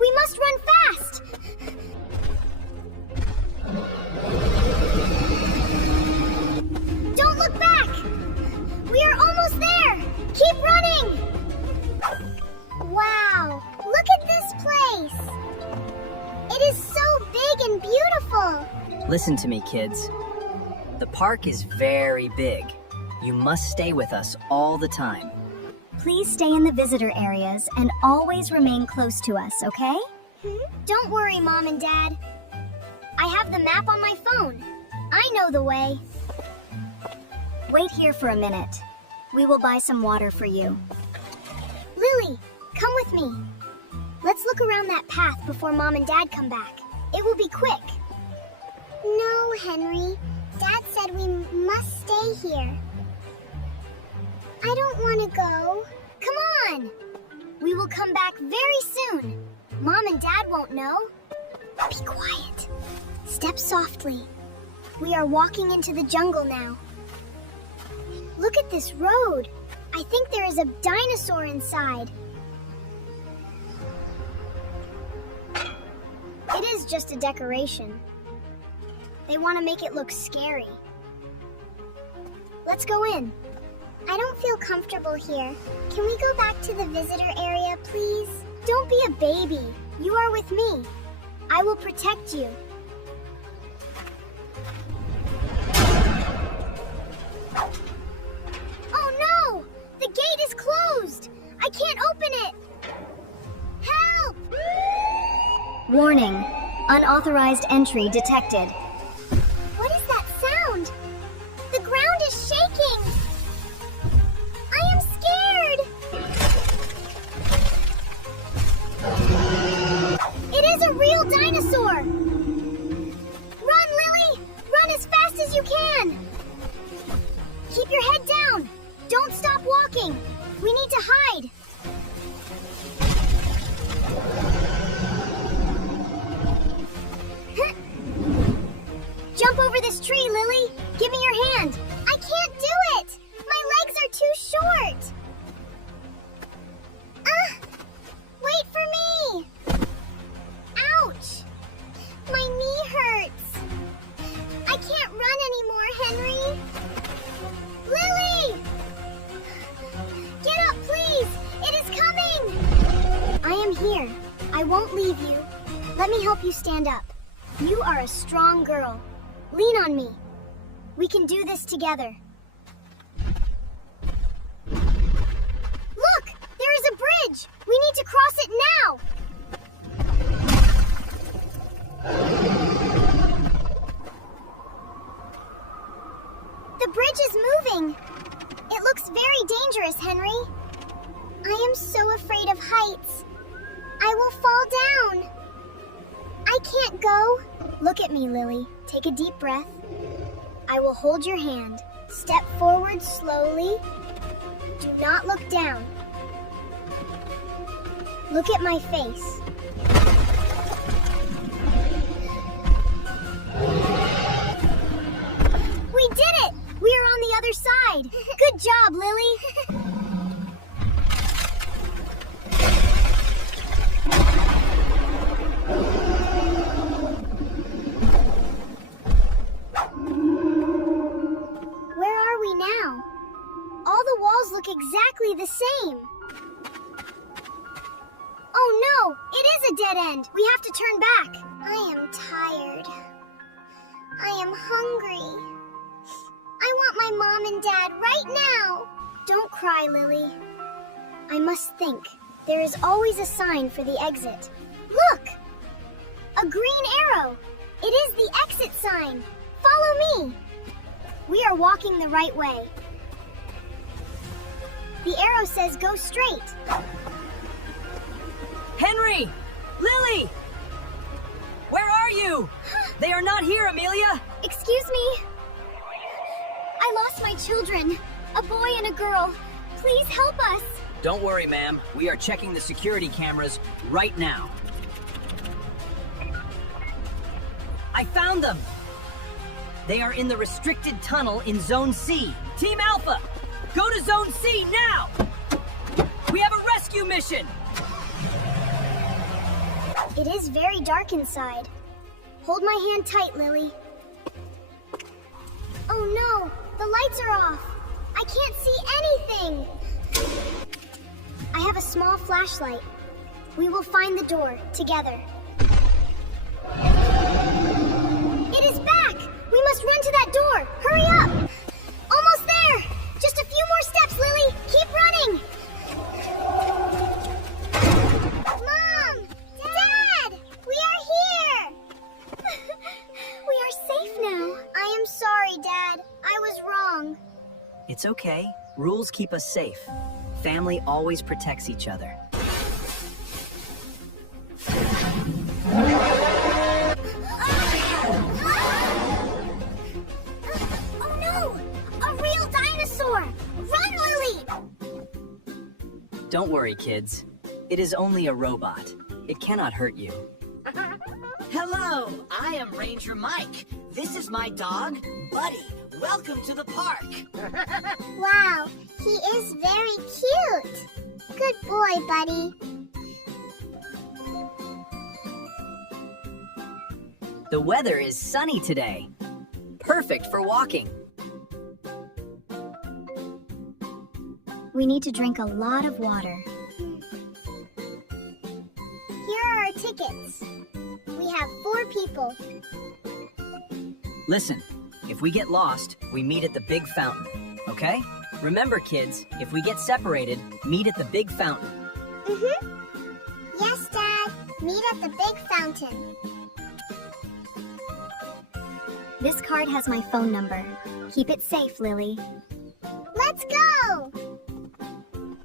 We must run fast! Don't look back! We are almost there! Keep running! Wow, look at this place! It is so big and beautiful! Listen to me, kids. The park is very big. You must stay with us all the time. Please stay in the visitor areas and always remain close to us, okay? Don't worry, Mom and Dad. I have the map on my phone. I know the way. Wait here for a minute. We will buy some water for you. Lily, come with me. Let's look around that path before Mom and Dad come back. It will be quick. No, Henry. Dad said we must stay here. I don't want to go. Come on! We will come back very soon. Mom and Dad won't know. Be quiet. Step softly. We are walking into the jungle now. Look at this road. I think there is a dinosaur inside. It is just a decoration. They want to make it look scary. Let's go in. I don't feel comfortable here. Can we go back to the visitor area, please? Don't be a baby. You are with me. I will protect you. Oh no! The gate is closed! I can't open it! Help! Warning. Unauthorized entry detected. What is that sound? The ground is shaking! I am scared! It is a real dinosaur! Run, Lily! Run as fast as you can! Keep your head down! Don't stop walking! We need to hide! Jump over this tree, Lily! Give me your hand! I can't do it! My legs are too short! Wait for me! Ouch! My knee hurts! I can't run anymore, Henry! Lily! Get up, please! It is coming! I am here. I won't leave you. Let me help you stand up. You are a strong girl. Lean on me. We can do this together. Look! There is a bridge! We need to cross it now! The bridge is moving! It looks very dangerous, Henry. I am so afraid of heights. I will fall down. I can't go. Look at me, Lily. Take a deep breath. I will hold your hand. Step forward slowly. Do not look down. Look at my face. We did it! We are on the other side. Good job, Lily. Where are we now? All the walls look exactly the same. Oh no, it is a dead end. We have to turn back. I am tired. I am hungry. I want my mom and dad right now. Don't cry, Lily. I must think. There is always a sign for the exit. Look! A green arrow. It is the exit sign. Follow me. We are walking the right way. The arrow says go straight. Henry! Lily! Where are you? They are not here, Amelia! Excuse me. I lost my children. A boy and a girl. Please help us. Don't worry, ma'am. We are checking the security cameras right now. I found them! They are in the restricted tunnel in Zone C. Team Alpha, go to Zone C now! We have a rescue mission! It is very dark inside. Hold my hand tight, Lily. Oh no, the lights are off. I can't see anything. I have a small flashlight. We will find the door together. It is back! We must run to that door. Hurry up! Almost there! Just a few more steps, Lily. Keep running! Mom! Dad! We are here! We are safe now. I am sorry, Dad. I was wrong. It's okay. Rules keep us safe. Family always protects each other. Oh no! A real dinosaur! Run, Lily! Don't worry, kids. It is only a robot. It cannot hurt you. Hello, I am Ranger Mike. This is my dog, Buddy. Welcome to the park. Wow, he is very cute. Good boy, Buddy. The weather is sunny today. Perfect for walking. We need to drink a lot of water. Here are our tickets. We have 4 people. Listen, if we get lost, we meet at the big fountain, okay? Remember, kids, if we get separated, meet at the big fountain. Yes, Dad. Meet at the big fountain. This card has my phone number. Keep it safe, Lily. Let's go!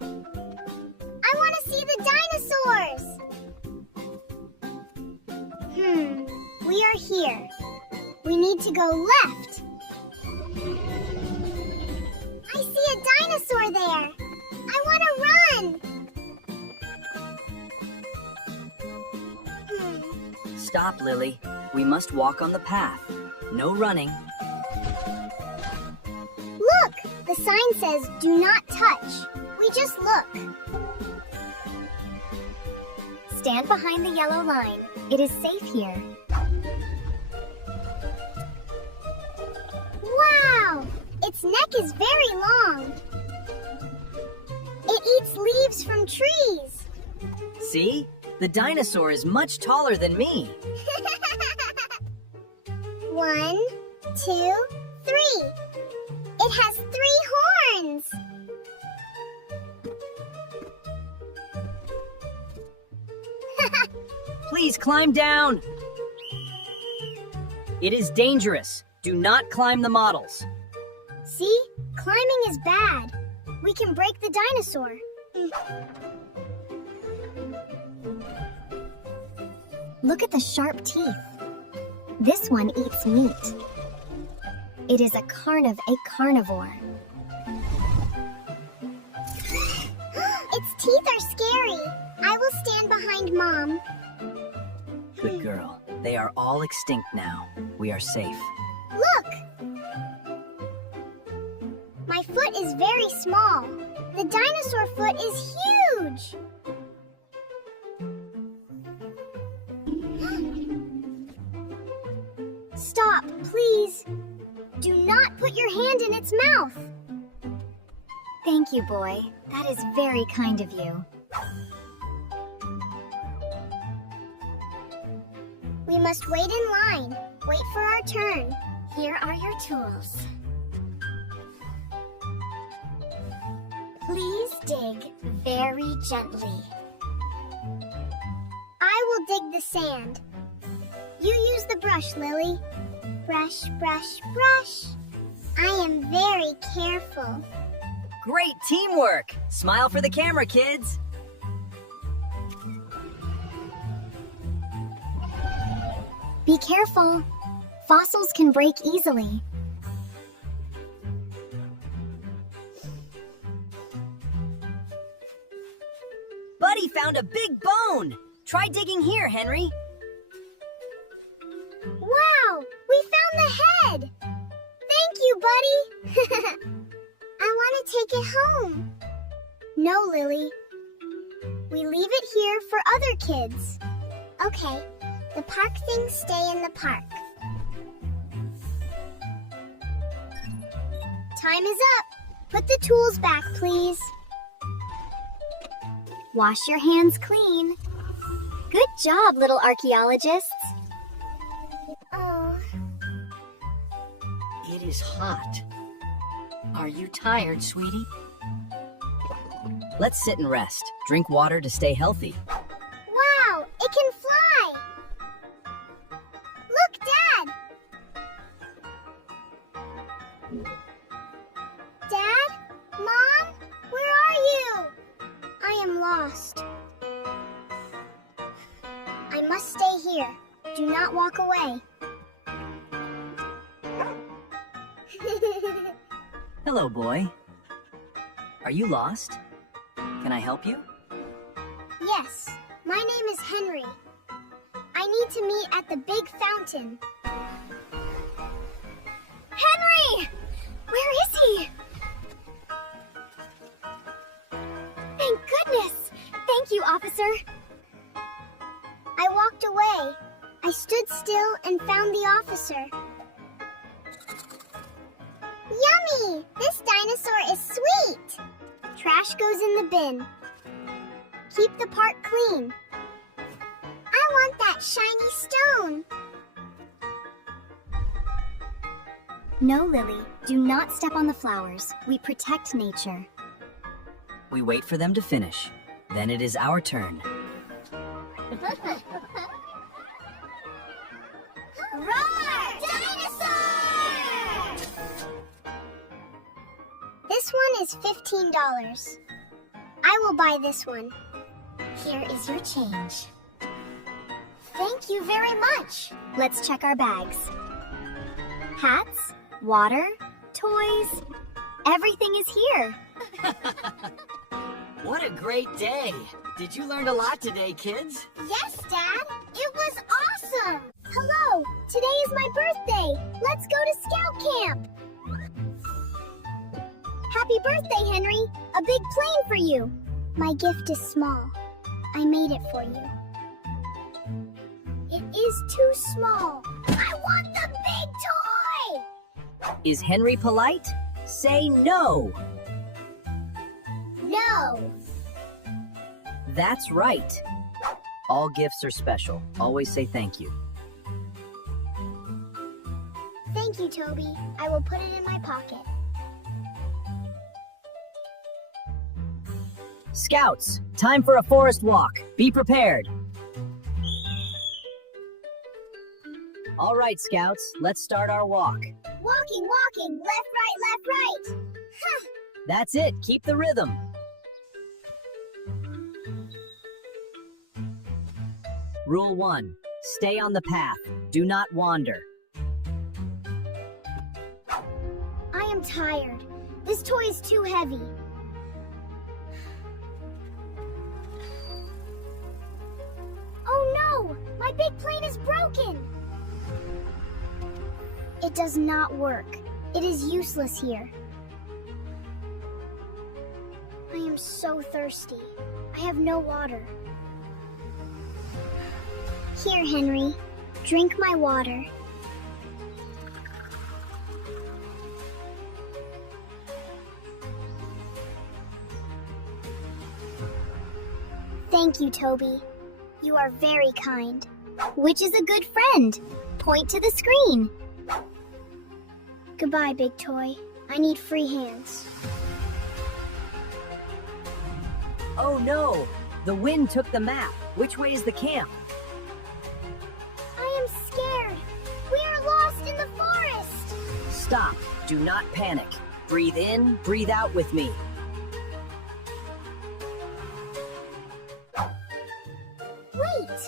I want to see the dinosaurs! We are here. We need to go left. I see a dinosaur there. I want to run. Stop, Lily. We must walk on the path. No running. Look! The sign says, do not touch. We just look. Stand behind the yellow line. It is safe here. Wow! Its neck is very long. It eats leaves from trees. See? The dinosaur is much taller than me. 1, 2, 3. It has 3 horns. Please climb down. It is dangerous. Do not climb the models. See? Climbing is bad. We can break the dinosaur. Look at the sharp teeth. This one eats meat. It is a carnivore. Its teeth are scary. I will stand behind Mom. Good girl. They are all extinct now. We are safe. Look! My foot is very small. The dinosaur foot is huge. Stop, please. Do not put your hand in its mouth. Thank you, boy. That is very kind of you. We must wait in line. Wait for our turn. Here are your tools. Please dig very gently. I will dig the sand. You use the brush, Lily. Brush, brush, brush. I am very careful. Great teamwork! Smile for the camera, kids! Be careful. Fossils can break easily. Buddy found a big bone! Try digging here, Henry. Wow! We found the head! Thank you, buddy! I want to take it home. No, Lily. We leave it here for other kids. Okay, the park things stay in the park. Time is up. Put the tools back, please. Wash your hands clean. Good job, little archaeologists. Oh. It is hot. Are you tired, sweetie? Let's sit and rest. Drink water to stay healthy. Wow, it can fly! Look, Dad! Dad? Mom? Where are you? I am lost. I must stay here. Do not walk away. Hello, boy. Are you lost? Can I help you? Yes, my name is Henry. I need to meet at the big fountain. Henry! Where is he? Thank goodness! Thank you, officer. I walked away. I stood still and found the officer. Yummy! This dinosaur is sweet! Trash goes in the bin. Keep the park clean. I want that shiny stone. No, Lily. Do not step on the flowers. We protect nature. We wait for them to finish. Then it is our turn. Roar! Dinosaur! This one is $15. I will buy this one. Here is your change. Thank you very much. Let's check our bags. Hats, water, toys. Everything is here. What a great day! Did you learn a lot today, kids? Yes, Dad. It was awesome. Hello. Today is my birthday. Let's go to scout camp. Happy birthday, Henry. A big plane for you. My gift is small. I made it for you. It is too small. I want the big toy! Is Henry polite? Say no. No. That's right. All gifts are special. Always say thank you. Thank you, Toby. I will put it in my pocket. Scouts, time for a forest walk. Be prepared. All right, Scouts, let's start our walk. Walking. Left, right. Huh. That's it. Keep the rhythm. Rule 1. Stay on the path. Do not wander. I am tired. This toy is too heavy. Oh no! My big plane is broken! It does not work. It is useless here. I am so thirsty. I have no water. Here, Henry. Drink my water. Thank you, Toby. You are very kind. Which is a good friend? Point to the screen. Goodbye, big toy. I need free hands. Oh no! The wind took the map. Which way is the camp? I am scared. We are lost in the forest. Stop. Do not panic. Breathe in, breathe out with me. Wait!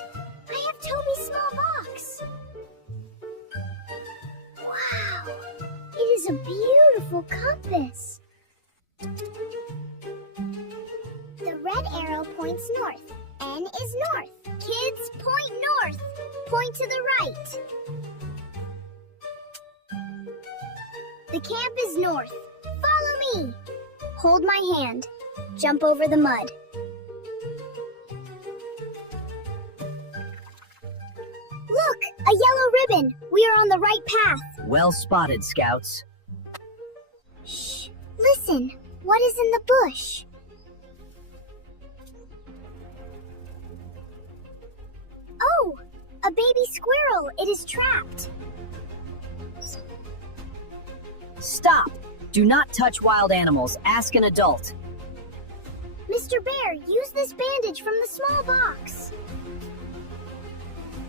I have Toby's small box. Wow! It is a beautiful compass. The red arrow points north. N is north. Kids, point north. Point to the right. The camp is north. Follow me. Hold my hand. Jump over the mud. A yellow ribbon! We are on the right path! Well spotted, Scouts. Shh! Listen! What is in the bush? Oh! A baby squirrel! It is trapped! Stop! Do not touch wild animals. Ask an adult. Mr. Bear, use this bandage from the small box.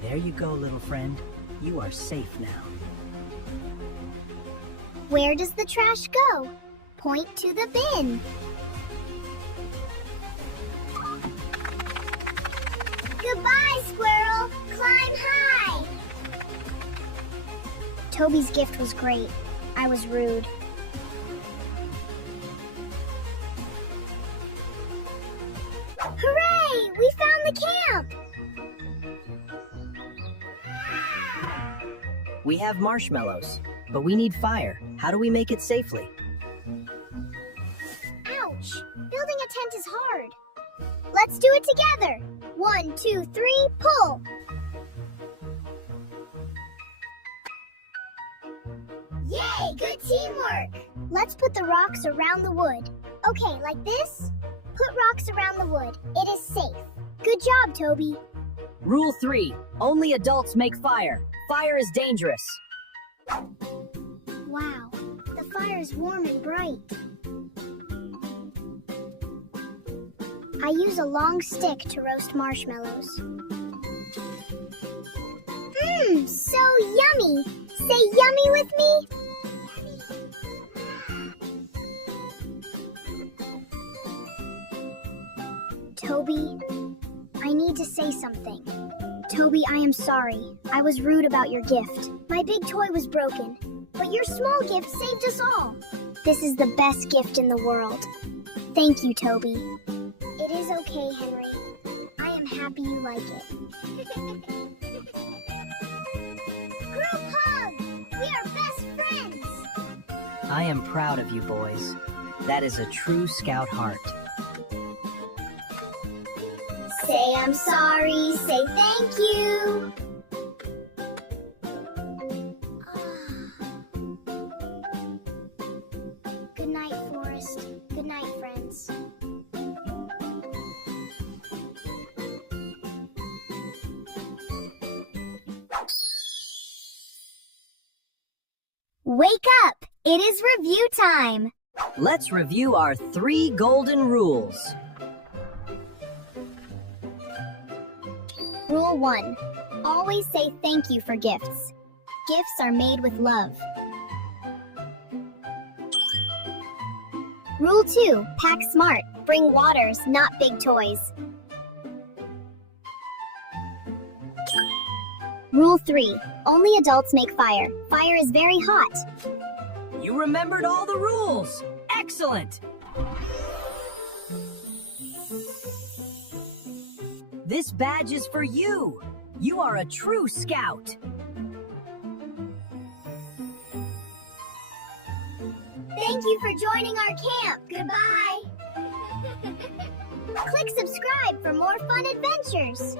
There you go, little friend. You are safe now. Where does the trash go? Point to the bin. Goodbye, squirrel. Climb high. Toby's gift was great. I was rude. Hooray! We found the camp! We have marshmallows, but we need fire. How do we make it safely? Ouch! Building a tent is hard. Let's do it together. 1, 2, 3, pull! Yay! Good teamwork! Let's put the rocks around the wood. Okay, like this? Put rocks around the wood. It is safe. Good job, Toby. Rule 3. Only adults make fire. Fire is dangerous. Wow, the fire is warm and bright. I use a long stick to roast marshmallows. Mmm, so yummy! Say yummy with me! Toby, I need to say something. Toby, I am sorry. I was rude about your gift. My big toy was broken, but your small gift saved us all. This is the best gift in the world. Thank you, Toby. It is okay, Henry. I am happy you like it. Group hug! We are best friends! I am proud of you, boys. That is a true scout heart. Say I'm sorry, say thank you. Good night, Forest. Good night, friends. Wake up! It is review time! Let's review our 3 golden rules. Rule 1. Always say thank you for gifts. Gifts are made with love. Rule 2. Pack smart. Bring waters, not big toys. Rule 3. Only adults make fire. Fire is very hot. You remembered all the rules. Excellent. This badge is for you. You are a true scout. Thank you for joining our camp. Goodbye. Click subscribe for more fun adventures.